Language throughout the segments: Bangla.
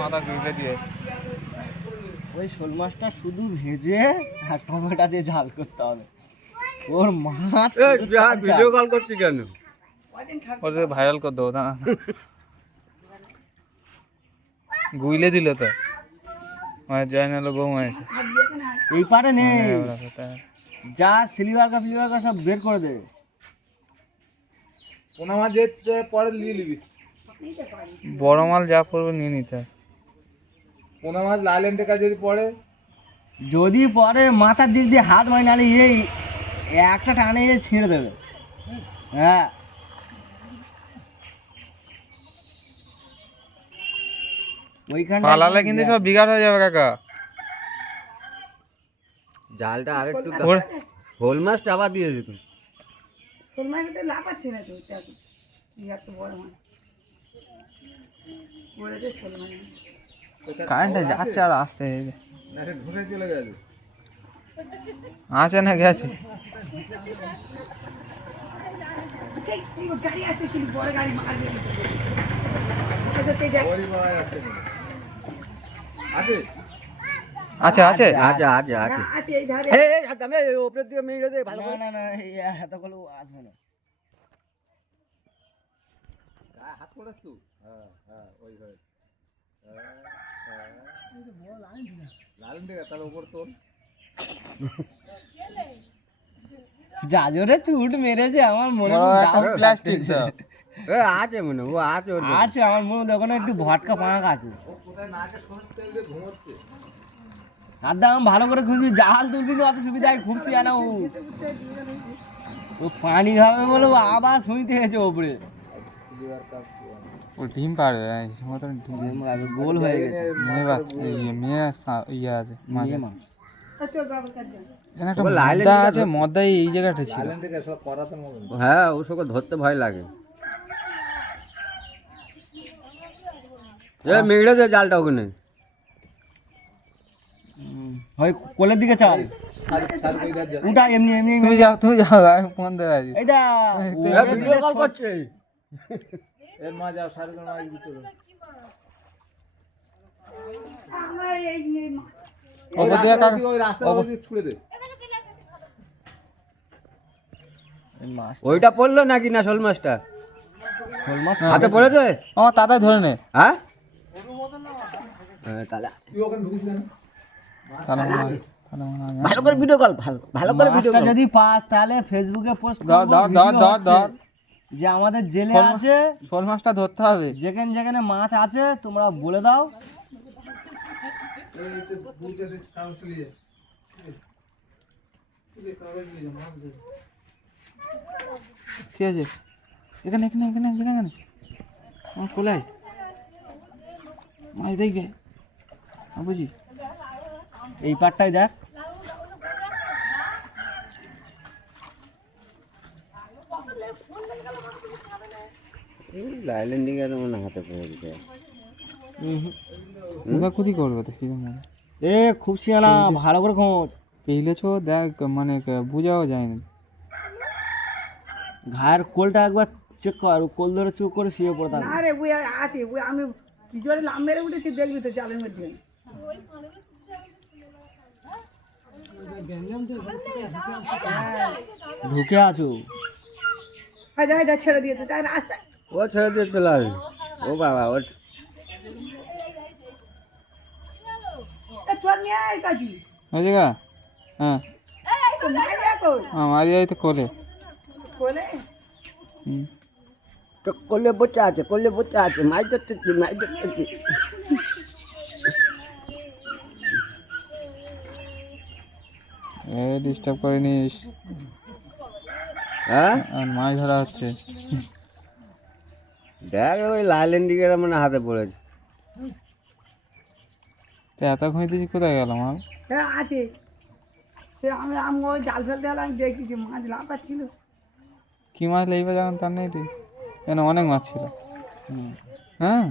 মাথা ঘুরে দিয়েছে। ওই শোল মাছটা শুধু ভেজে আর টমেটো দিয়ে ঝাল করতে হবে। ওর মাছ ভিডিও কল করছি কেন? ওদের ভাইরাল করে দেবো না, গুইলে দিল তো জয়নাল বৌমা এসে এই পারে নেই, যা সিলিভার কা সব বের করে দেবে। পোনা মাছ যেতে পরে নিয়ে নিবি, বড় মাল যা পড়বে নিয়ে নিতে হবে। পোনা মাছ লাইল্যান্ডের কাছে যদি পড়ে, যদি পরে মাথার দিক দিয়ে হাত হয় নাহলে এই একটা টানে ছিঁড়ে দেবে। হ্যাঁ ওইখানে পালালে কিন্তু সব বিঘার হয়ে যাবে কাকা। জালটা আরেকটু শোল মাছটা আবার দিয়ে দিত। শোল মাছটা তো লাফাচ্ছে না তো, এত বড় মাছ বলেছে শোল মাছ। কারেন্টটা যাচ্ছে আর আসতে ঘুরে চলে গেছে, আছে না গেছে। গাড়ি আসছে, কিন্তু বড় গাড়ি মাছ আছে আছে আচ্ছা আচ্ছা আচ্ছা আছে এই ধারে। আমি ওপরের দিকে মেয়ে গেছে ভালো করে। না না এতগুলো আসবে না। হাত পড়াস তো? হ্যাঁ হ্যাঁ ওই ঘরে লালন থেকে তার উপর তোল। যা জোরে চুট মেরেছে আমার মনে প্লাস্টিক আছে মনে, ও আছে ওর আছে আমার মনে হয় ওখানে একটু ভটকা পাঁক আছে। আর দাম ভালো করে খুঁজবি, জাল তুলবি অত সুবিধা খুবছি না। ও পানি হবে বলে ও আবার শুইতে গেছে ওপরে। ও ডিম পারবে গোল হয়ে গেছে। মেয়ে বাচ্চা মেয়ে ইয়ে আছে মেয়ে মাছ। মদ্দা আছে, মদ্দা এই জায়গাটা ছিল। হ্যাঁ ও সব ধরতে ভয় লাগে। এ মেঘড়ে দে জালটা ওখানে, হয় কোলের দিকে চাল উঠা এমনি এমনি তুমি যাও আমি ফোন দেওয়া আছি। এইটা ভিডিও কল করছে। এর মা যাও সাড়ে মাছ ভিতরে আমার এই ছুড়ে দে। ওইটা পড়লো নাকি না শোল মাছটা? শোল মাছ হাতে পড়েছে আমার তাতা ধরে নে। হ্যাঁ ভালো করে ভিডিও কল, ভালো করে ভিডিও মাছটা কল। যদি পাস তাহলে ফেসবুকে পোস্ট ধর ধর ধর ধর ধর যে আমাদের জেলে শোল আছে, শোল মাছটা ধরতে হবে। যেখানে যেখানে মাছ আছে তোমরা বলে দাও। ঠিক আছে এখানে এখানে এখানে এখানে এখানে আমার কোলায় মাছ দেখবে বুঝি। এই পাটটাই দেখ, লাইল্যান্ডিং এর মনে হাতে পড়ে গেছে। ক্ষতি করবে তো কিরকম এ খুব শিয়ানা, ভালো করে খোঁজ। পেইলেছো দেখ, মানে বোঝাও যায় না। ঘায়ের কোলটা একবার চেক কর, কোল ধরে চুপ করে শুয়ে পড়ে থাকবে। আরে ওই আছে, ওই আমি কি জোরে লাম মেরে উঠেছি, দেখবি তো জালের মধ্যে। ঢুকে আছো? হ্যাঁ ছেড়ে দিয়েছে তাই রাস্তায়। ও ছেড়ে দিয়ে চলে আসবে। ও বাবা ও তোর নিয়ে আয় কাজী ওই জায়গা। হ্যাঁ আমার এই তো কোলে বলে তো কোলে বসে আছে, কোলে বসে আছে, মাছ ধরতেছি, মাছ ধরতেছি। ডিস্টার্ব করে নিস। হ্যাঁ আর মাছ ধরা হচ্ছে। দেখ ওই লাইল্যান্ডিং এর মানে হাতে পড়েছে। তো এতক্ষণ তুই কোথায় গেল মাল? হ্যাঁ আছে, সে আমি ওই জাল ফেলতে গেলাম, আমি দেখেছি মাছ লাফাচ্ছিল। কি মাছ লেগবে যখন তার নেই তুই কেন, অনেক মাছ ছিল। হ্যাঁ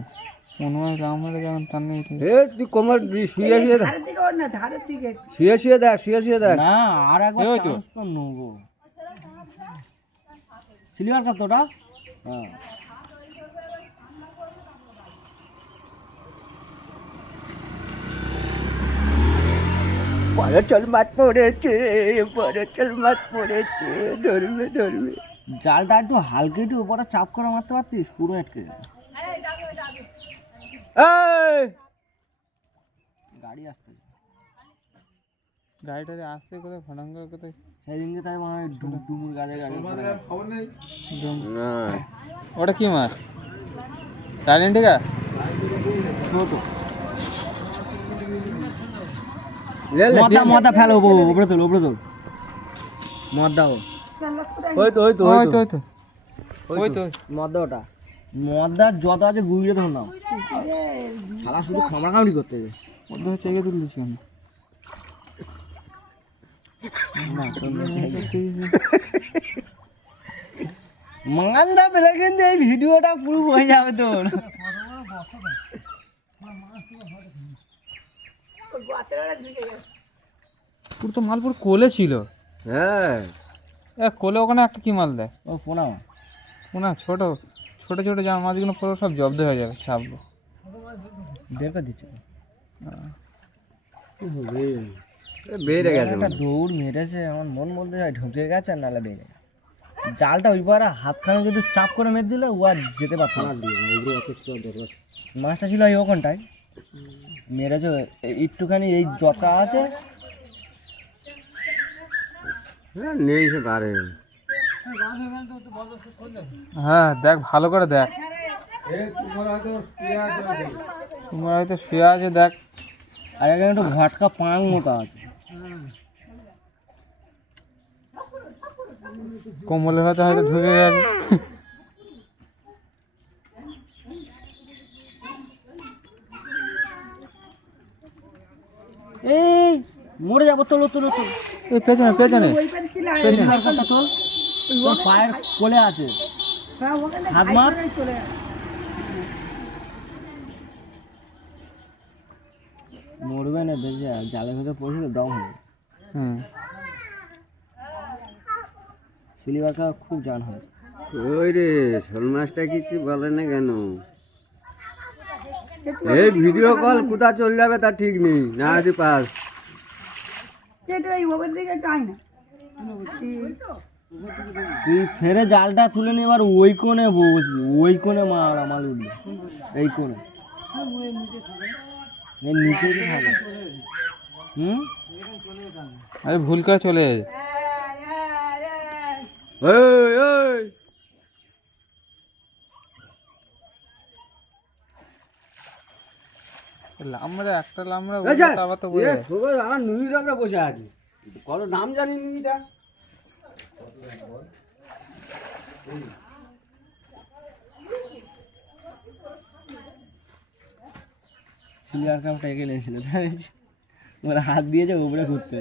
কোন মাছ লাভ মেরে যখন তার নেই তুই। এ তুই কোমর শুয়ে শুয়ে দেখ, ধারের দিকে ওর না, ধারের দিকে শুয়ে শুয়ে দেখ, শুয়ে শুয়ে দেখ। না আর একবার ওই তো। চান্স তো নেবো। সিলিভার কাপ তো ওটা? হ্যাঁ বড় চল মাছ পড়েছে, বড় চল মাছ পড়েছে, ধরবে ধরবে। জালটা একটু হালকা একটু উপরে চাপ করে মারতে পারতিস, পুরো আটকে যেত। এই! গাড়ি আসতে গাড়িটারে আসতে কোথায় ফটাং করে কোথায় সেদিনকে তাই মনে হয় ডুমুর গাড়ি গাড়ি না ওটা কি মাছ? টাইলেন্টিকা? ছোট মদা মদা ফেলো উপরে তোল উপরে তোল মদা ওই তো ওই তো ওই তো ওই তো ওই তো মদা ওটা মদার যত আছে গুড়িয়ে ধর নাও শালা শুধু খামড়া খামড়ি করতে হবে ওদের চেকে তুলছি আমি মাছটা পেলে কিন্তু এই ভিডিওটা পুরো হয়ে যাবে তোর পুরো তো মাল পুরো কোলে ছিল। হ্যাঁ কোলে ওখানে একটা কি মাল দেয়? ও পোনা না ছোট ছোট ছোট জামা মাছগুলো পুরো সব জব্দ হয়ে যাবে, ছাপবো বের করে দিচ্ছে বেড়ে গেছে একটা দৌড় মেরেছে আমার মন বলতে হয় ঢুকে গেছে আর নাহলে বেড়ে জালটা ওই পারে হাতখানে যদি চাপ করে মেরে দিলে ও আর যেতে পারতো না। মাছটা ছিল এই ওখানটায় মেরেছে একটুখানি এই জটা আছে নেই সে পারে। হ্যাঁ দেখ ভালো করে দেখ, তোমার হয়তো শুয়ে আছে দেখ। আর এখানে একটু ঘটকা পাং মতো আছে কোমলের হয়তো হয়তো ঢুকে গেছে। এই মরে যাবো তোলো তোলো তোলো এই পেছনে পেছনে ওই পারে কি লাগে? তোর পায়ের কোলে আছে হ্যাঁ, ওখানে হাত হাই মার। করে চলে যায়। মরবে না দেখে জালের ভিতরে পড়েছিল দম হবে হুম সিলিভার কাপ খুব জান হয় ওই রে শোল মাছটা কিছু বলে না কেন? একটু এই ভিডিও কল কোথা চলে যাবে তার ঠিক নেই, না যদি পাস একটু এই ওপর দিকে টাই না। তুই ফেরে জালটা তুলে নিয়ে এবার ওই কোণে বসবি, ওই কোণে মাল উঠবে এই কোণে এর নিচে তো থাকে আমি ভুল করে চলে যাই। ওই ওই লামড়া একটা লামড়া এই যা, আবার তো বলে আমার নুইর আমরা বসে আছি, কত দাম জানি নুইটা। সিলিভার কাপটা এগিয়ে নিয়েছিল ওরা হাত দিয়েছে উপরে ঘুরতে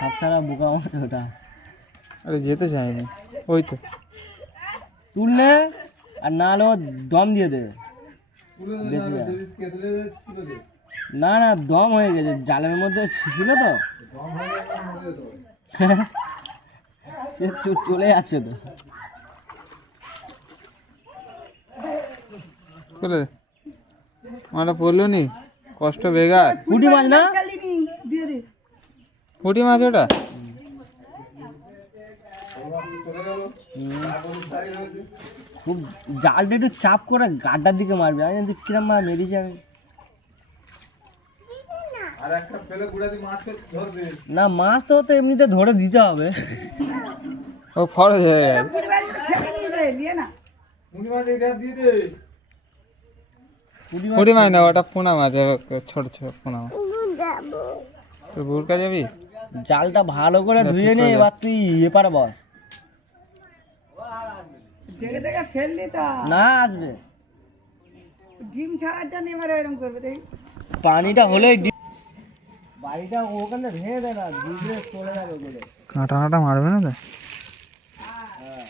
হাত ছাড়া বোকা মাছ ওটা আরে যেতে চাইনি ওই তো তুললে আর না হলে ও দম দিয়ে দেবে বেশি না। না না দম হয়ে গেছে জালের মধ্যে ছিল তো সে চলে যাচ্ছে তো চলে মাটা পড়লো নি কষ্ট বেগার। পুঁটি মাছ না কালিনি দিয়ে দে। পুঁটি মাছ ওটা খুব জালটা একটু চাপ করে গাড্ডার দিকে মারবে আমি কিন্তু কিরম মাছ মেরেছি আমি না মাছ তো তো এমনিতে ধরে দিতে হবে ও ফরজ হয়ে গেছে। পরিবার ফেলে নিয়ে যায়, দিয়ে না। পুঁটি মাছ না ওটা পোনা মাছ, ছোট ছোট পোনা মাছ। তুই গুরকা যাবি? জালটা ভালো করে ধুয়ে নে এবার তুই এপারে বস দেখে দেখে ফেললি তো না আসবে ডিম ছাড়ার জন্য এবারে এরকম করবে দেখি। পানিটা হলেই বাড়িটা ওখানে ভেঙে দেয় না বুঝলে চলে যাবে বলে কাঁটা কাঁটা মারবে না তো? হ্যাঁ